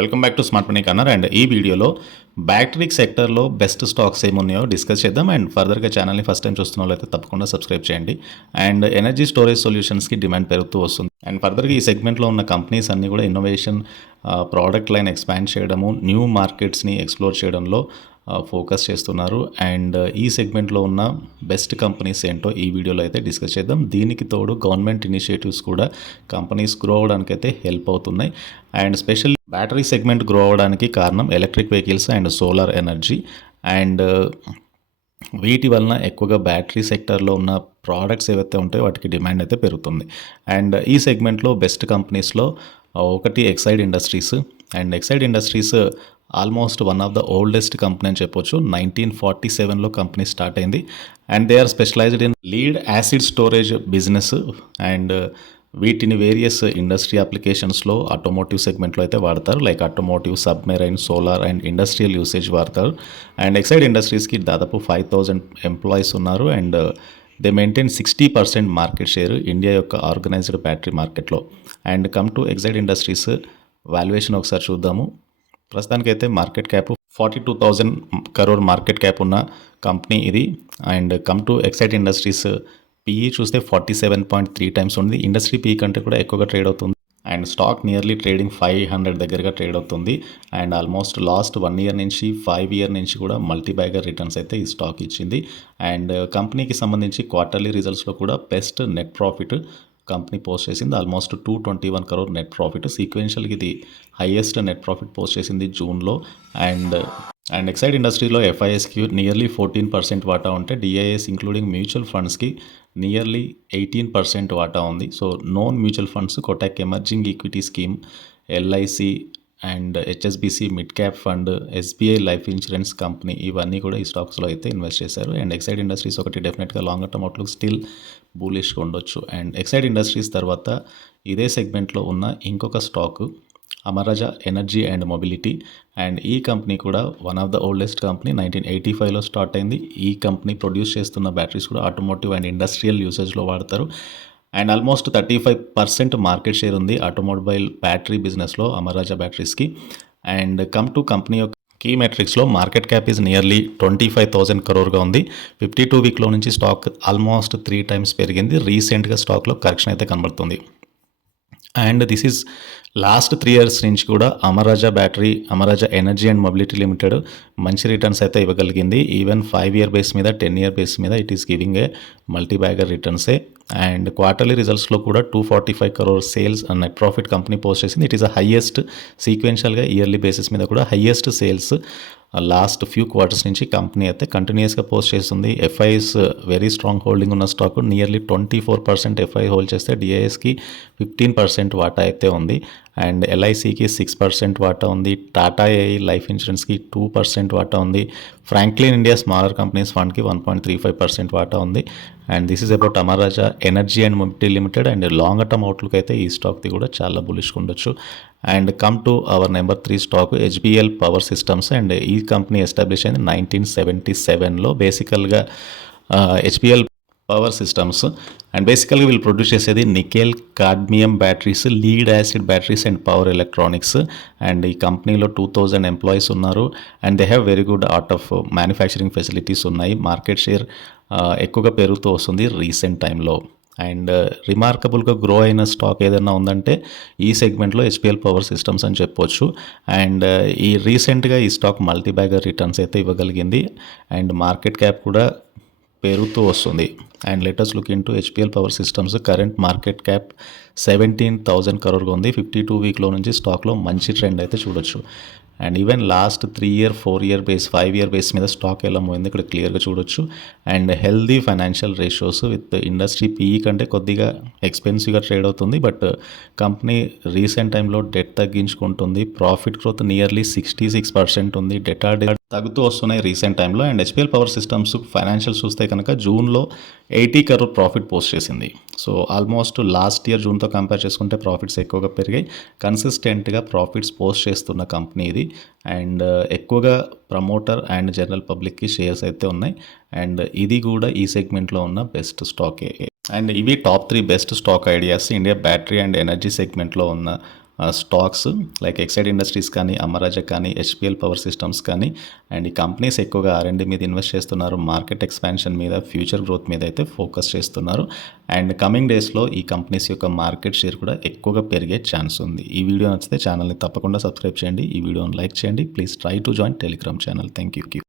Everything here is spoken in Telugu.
Welcome back to smart money corner. And ఈ వీడియోలో బ్యాటరీ సెక్టర్లో బెస్ట్ స్టాక్స్ ఏమున్నాయో డిస్కస్ చేద్దాం. అండ్ ఫర్దర్గా ఛానల్ని ఫస్ట్ టైం చూస్తున్న వాళ్ళైతే తప్పకుండా సబ్స్క్రైబ్ చేయండి. అండ్ ఎనర్జీ స్టోరేజ్ సొల్యూషన్స్కి డిమాండ్ పెరుగుతూ వస్తుంది. అండ్ ఫర్దర్గా ఈ సెగ్మెంట్లో ఉన్న కంపెనీస్ అన్నీ కూడా ఇన్నోవేషన్, ప్రోడక్ట్ లైన్ ఎక్స్పాండ్ చేయడము, న్యూ మార్కెట్స్ని ఎక్స్ప్లోర్ చేయడంలో ఫోకస్ చేస్తున్నారు. అండ్ ఈ సెగ్మెంట్లో ఉన్న బెస్ట్ కంపెనీస్ ఏంటో ఈ వీడియోలో అయితే డిస్కస్ చేద్దాం. దీనికి తోడు గవర్నమెంట్ ఇనిషియేటివ్స్ కూడా కంపెనీస్ గ్రో అవడానికి అయితే హెల్ప్ అవుతున్నాయి. And special battery segment grow అవ్వడానికి కారణం electric vehicles and solar energy. And వీటి వలన ఎక్కువగా బ్యాటరీ సెక్టర్లో ఉన్న ప్రోడక్ట్స్ ఏవైతే ఉంటాయో వాటికి డిమాండ్ అయితే పెరుగుతుంది. అండ్ ఈ సెగ్మెంట్లో బెస్ట్ కంపెనీస్లో ఒకటి Exide Industries. And Exide Industries almost one of the oldest company అని చెప్పొచ్చు. 1947లో కంపెనీ స్టార్ట్ అయింది. And they are specialised in lead acid storage business. And వీటిని వేరియస్ ఇండస్ట్రీ అప్లికేషన్స్లో ఆటోమోటివ్ సెగ్మెంట్లో అయితే వాడతారు. Like automotive, submarine, solar and industrial usage వాడతారు. అండ్ ఎక్సైడ్ ఇండస్ట్రీస్కి దాదాపు 5,000 ఎంప్లాయీస్ ఉన్నారు. And they maintain 60% market share India యొక్క ఆర్గనైజ్డ్ బ్యాటరీ మార్కెట్లో. And come to Exide industries valuation ఒకసారి చూద్దాము. ప్రస్తుతానికైతే market cap 42,000 crore market cap ఉన్న కంపెనీ ఇది. And come to Exide industries PE చూస్తే 47.3 times ఉంది. ఇండస్ట్రీ పీఈ కంటే కూడా ఎక్కువగా ట్రేడ్ అవుతుంది. అండ్ స్టాక్ నియర్లీ ట్రేడింగ్ 500 దగ్గరగా ట్రేడ్ అవుతుంది. అండ్ ఆల్మోస్ట్ లాస్ట్ 1 year నుంచి 5 year నుంచి కూడా మల్టీ బ్యాగర్ రిటర్న్స్ అయితే ఈ స్టాక్ ఇచ్చింది. అండ్ కంపెనీకి సంబంధించి క్వార్టర్లీ రిజల్ట్స్లో కూడా best net profit company post చేసింది. Almost 221 crore net profit. సీక్వెన్షియల్గా ఇది హైయెస్ట్ నెట్ ప్రాఫిట్ పోస్ట్ చేసింది జూన్లో. అండ్ ఎక్సైడ్ ఇండస్ట్రీలో ఎఫ్ఐఎస్కి నియర్లీ 14% వాటా ఉంటే డిఐఎస్ ఇంక్లూడింగ్ మ్యూచువల్ ఫండ్స్కి నియర్లీ 18% వాటా ఉంది. So known mutual funds Kotak emerging equity scheme, LIC and HSBC mid cap fund, SBI life insurance company ఇవన్నీ కూడా ఈ స్టాక్స్లో అయితే ఇన్వెస్ట్ చేశారు. అండ్ ఎక్సైడ్ ఇండస్ట్రీస్ ఒకటి డెఫినెట్గా లాంగ్ టర్మ్ అవుట్లుక్ స్టిల్ బూలిష్గా ఉండొచ్చు. అండ్ ఎక్సైడ్ ఇండస్ట్రీస్ తర్వాత ఇదే సెగ్మెంట్లో ఉన్న ఇంకొక stock Amara Raja energy and mobility. And ఈ కంపెనీ కూడా one of the oldest company. 1985లో స్టార్ట్ అయింది. ఈ కంపెనీ ప్రొడ్యూస్ చేస్తున్న బ్యాటరీస్ కూడా ఆటోమోటివ్ అండ్ ఇండస్ట్రియల్ యూసేజ్లో వాడతారు. అండ్ ఆల్మోస్ట్ 35% మార్కెట్ షేర్ ఉంది ఆటోమొబైల్ బ్యాటరీ బిజినెస్లో అమరాజా బ్యాటరీస్కి. అండ్ కమ్ టు కంపెనీ యొక్క కీ మెట్రిక్స్లో market cap is nearly 25,000 crore ఉంది. 52 వీక్లో నుంచి స్టాక్ ఆల్మోస్ట్ 3 times పెరిగింది. రీసెంట్గా స్టాక్లో కరెక్షన్ అయితే కనబడుతుంది. And this is last 3 years నుంచి కూడా Amara Raja energy and mobility limited మంచి రిటర్న్స్ అయితే ఇవ్వగలిగింది. ఈవెన్ 5 year బేస్ మీద, 10 year బేస్ మీద it is giving a multi bagger రిటర్న్సే. అండ్ క్వార్టర్లీ రిజల్ట్స్లో కూడా 245 crore sales and net profit company post చేసింది. ఇట్ ఈస్ అ హైయెస్ట్ సీక్వెన్షియల్గా ఇయర్లీ బేసిస్ మీద కూడా highest sales last few quarters నుంచి కంపెనీ అయితే కంటిన్యూస్గా పోస్ట్ చేస్తుంది. ఎఫ్ఐఎస్ వెరీ స్ట్రాంగ్ హోల్డింగ్ ఉన్న స్టాక్. నియర్లీ 24% ఎఫ్ఐ హోల్డ్ చేస్తే డిఐఎస్కి 15% వాటా అయితే ఉంది. అండ్ ఎల్ఐసికి 6% వాటా ఉంది. టాటా ఏఐ లైఫ్ ఇన్సూరెన్స్కి 2% వాటా ఉంది. ఫ్రాంక్లిన్ ఇండియా స్మాలర్ కంపెనీస్ ఫండ్కి 1.35% వాటా ఉంది. And this is about Amara Raja energy and mobility limited. And long term outlook అయితే ఈ స్టాక్ది కూడా చాలా బులిష్గా ఉండొచ్చు. And come to our number 3 stock HBL power systems. And ఈ కంపెనీ ఎస్టాబ్లిష్ అయింది 1977లో. బేసికల్గా హెచ్బిఎల్ పవర్ సిస్టమ్స్ అండ్ బేసికల్గా వీళ్ళు ప్రొడ్యూస్ చేసేది nickel, cadmium batteries, lead acid batteries and power electronics. And ఈ కంపెనీలో 2,000 ఎంప్లాయీస్ ఉన్నారు. And they have very good art of manufacturing facilities ఉన్నాయి. మార్కెట్ షేర్ ఎక్కువగా పెరుగుతూ వస్తుంది రీసెంట్ టైంలో. అండ్ రిమార్కబుల్గా గ్రో అయిన స్టాక్ ఏదైనా ఉందంటే ఈ సెగ్మెంట్లో హెచ్పిఎల్ పవర్ సిస్టమ్స్ అని చెప్పొచ్చు. అండ్ ఈ రీసెంట్గా ఈ స్టాక్ మల్టీ బ్యాగర్ రిటర్న్స్ అయితే ఇవ్వగలిగింది. అండ్ మార్కెట్ క్యాప్ కూడా పెరుగుతూ వస్తుంది. And letters look in to HPL power systems current market cap 17,000 crore ఉంది. 52 వీక్లో నుంచి స్టాక్లో మంచి ట్రెండ్ అయితే చూడొచ్చు. And even last 3 year, 4 year base, 5 year base మీద స్టాక్ ఎలా పోయింది ఇక్కడ క్లియర్గా చూడొచ్చు. And healthy financial ratios with industry PE కంటే కొద్దిగా ఎక్స్పెన్సివ్గా ట్రేడ్ అవుతుంది. బట్ కంపెనీ రీసెంట్ టైంలో డెట్ తగ్గించుకుంటుంది. ప్రాఫిట్ గ్రోత్ నియర్లీ 66% ఉంది. డెట్ తగ్గుతూ వస్తున్నాయి రీసెంట్ టైంలో. And HPL power systems financial చూస్తే కనుక జూన్లో 80 crore ప్రాఫిట్ పోస్ట్ చేసింది. సో ఆల్మోస్ట్ లాస్ట్ ఇయర్ జూన్తో కంపేర్ చేసుకుంటే ప్రాఫిట్స్ ఎక్కువగా పెరిగాయి. కన్సిస్టెంట్గా ప్రాఫిట్స్ పోస్ట్ చేస్తున్న కంపెనీ ఇది. అండ్ ఎక్కువగా ప్రమోటర్ అండ్ జనరల్ పబ్లిక్కి షేర్స్ అయితే ఉన్నాయి. అండ్ ఇది కూడా ఈ సెగ్మెంట్లో ఉన్న బెస్ట్ స్టాకే. అండ్ ఇవి top 3 best stock ideas India battery and energy సెగ్మెంట్లో ఉన్న స్టాక్స్ లైక్ ఎక్సైడ్ ఇండస్ట్రీస్ కానీ, అమరాజా కానీ, హెచ్పిఎల్ పవర్ సిస్టమ్స్ కానీ అండ్ ఈ కంపెనీస్ ఎక్కువగా ఆర్&డి మీద ఇన్వెస్ట్ చేస్తున్నారు. మార్కెట్ ఎక్స్పాన్షన్ మీద, ఫ్యూచర్ గ్రోత్ మీద అయితే ఫోకస్ చేస్తున్నారు. అండ్ కమింగ్ డేస్లో ఈ కంపెనీస్ యొక్క మార్కెట్ షేర్ కూడా ఎక్కువగా పెరిగే ఛాన్స్ ఉంది. ఈ వీడియో నచ్చితే ఛానల్ని తప్పకుండా సబ్స్క్రైబ్ చేయండి. ఈ వీడియోని లైక్ చేయండి. Please try to join Telegram channel. Thank you.